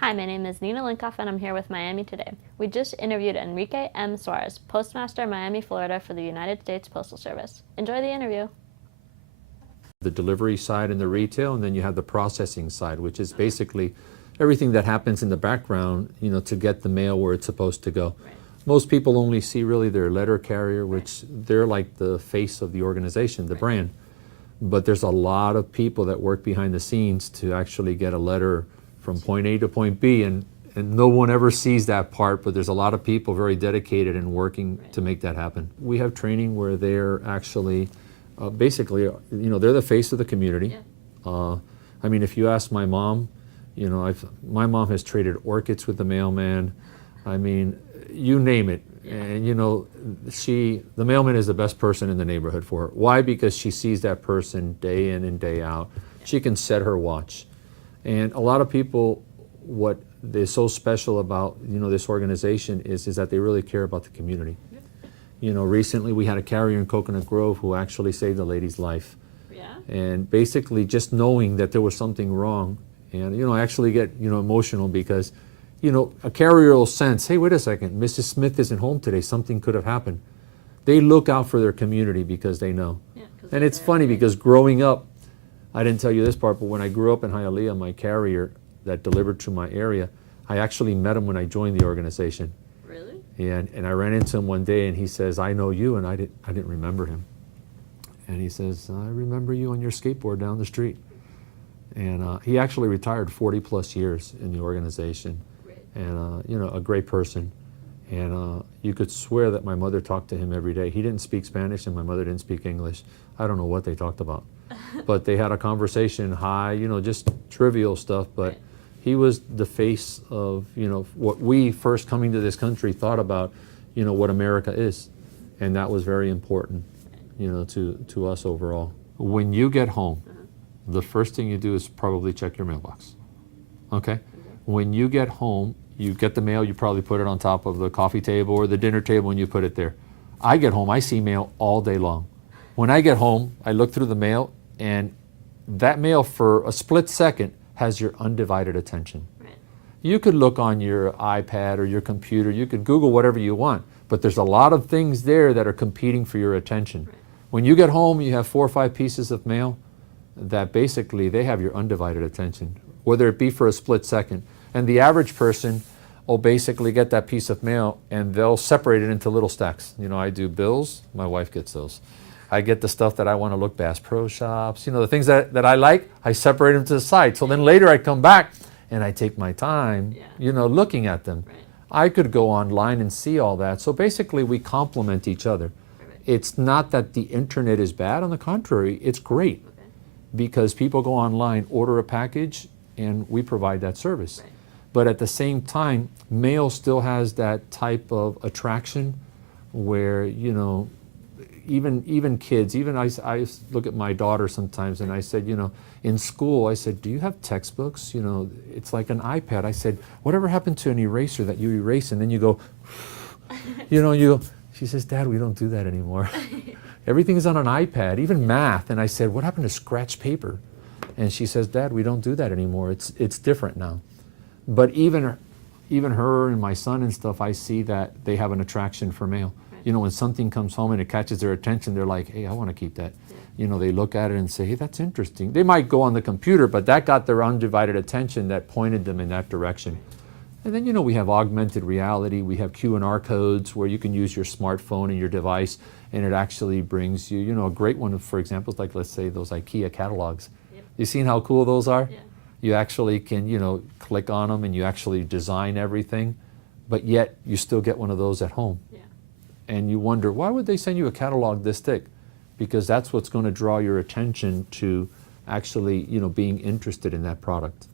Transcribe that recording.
Hi, my name is Nina Lincoff and I'm here with Miami Today. We just interviewed Enrique M. Suarez, Postmaster Miami, Florida for the United States Postal Service. Enjoy the interview. The delivery side and the retail, and then you have the processing side, which is basically everything that happens in the background, to get the mail where it's supposed to go. Right. Most people only see really their letter carrier, which they're like the face of the organization, the brand. But there's a lot of people that work behind the scenes to actually get a letter from point A to point B, and no one ever sees that part, but there's a lot of people very dedicated and working to make that happen. We have training where they're actually basically, they're the face of the community. Yeah. I mean, if you ask my mom, my mom has traded orchids with the mailman. I mean, you name it. Yeah. And the mailman is the best person in the neighborhood for her. Why? Because she sees that person day in and day out. She can set her watch. And a lot of people, what is so special about this organization is that they really care about the community. Yeah. Recently we had a carrier in Coconut Grove who actually saved a lady's life. Yeah. And basically just knowing that there was something wrong, and I actually get emotional because a carrier will sense, hey, wait a second, Mrs. Smith isn't home today, something could have happened. They look out for their community because they know. Yeah, and it's funny because growing up, I didn't tell you this part, but when I grew up in Hialeah, my carrier that delivered to my area, I actually met him when I joined the organization. Really? And I ran into him one day and he says, I know you, and I didn't remember him. And he says, I remember you on your skateboard down the street. And he actually retired 40 plus years in the organization. Great. And a great person. And you could swear that my mother talked to him every day. He didn't speak Spanish and my mother didn't speak English. I don't know what they talked about. But they had a conversation, just trivial stuff. But Right. he was the face of, what we first coming to this country thought about, what America is. And that was very important, to us overall. When you get home, the first thing you do is probably check your mailbox. Okay? When you get home, you get the mail, you probably put it on top of the coffee table or the dinner table and you put it there. I get home, I see mail all day long. When I get home, I look through the mail, and that mail for a split second has your undivided attention. Right. You could look on your iPad or your computer, you could Google whatever you want, but there's a lot of things there that are competing for your attention. Right. When you get home, you have 4 or 5 pieces of mail that basically they have your undivided attention, whether it be for a split second. And the average person will basically get that piece of mail and they'll separate it into little stacks. I do bills, my wife gets those. I get the stuff that I want to look, Bass Pro Shops, the things that I like, I separate them to the side. So then later I come back and I take my time, looking at them. Right. I could go online and see all that. So basically we complement each other. Right. It's not that the internet is bad, on the contrary, it's great. Okay. Because people go online, order a package, and we provide that service. Right. But at the same time, mail still has that type of attraction where, even kids, I look at my daughter sometimes and I said, in school, I said, do you have textbooks? It's like an iPad. I said, whatever happened to an eraser that you erase and then you go, she says, Dad, we don't do that anymore. Everything is on an iPad, even math. And I said, what happened to scratch paper? And she says, Dad, we don't do that anymore. It's different now. But even her and my son and stuff, I see that they have an attraction for mail. When something comes home and it catches their attention, they're like, hey, I want to keep that. Yeah. They look at it and say, hey, that's interesting. They might go on the computer, but that got their undivided attention that pointed them in that direction. And then, we have augmented reality. We have Q&R codes where you can use your smartphone and your device, and it actually brings you, a great one, for example, is like, let's say, those IKEA catalogs. Yep. You seen how cool those are? Yeah. You actually can, click on them and you actually design everything, but yet you still get one of those at home. Yeah. And you wonder, why would they send you a catalog this thick? Because that's what's going to draw your attention to actually, being interested in that product.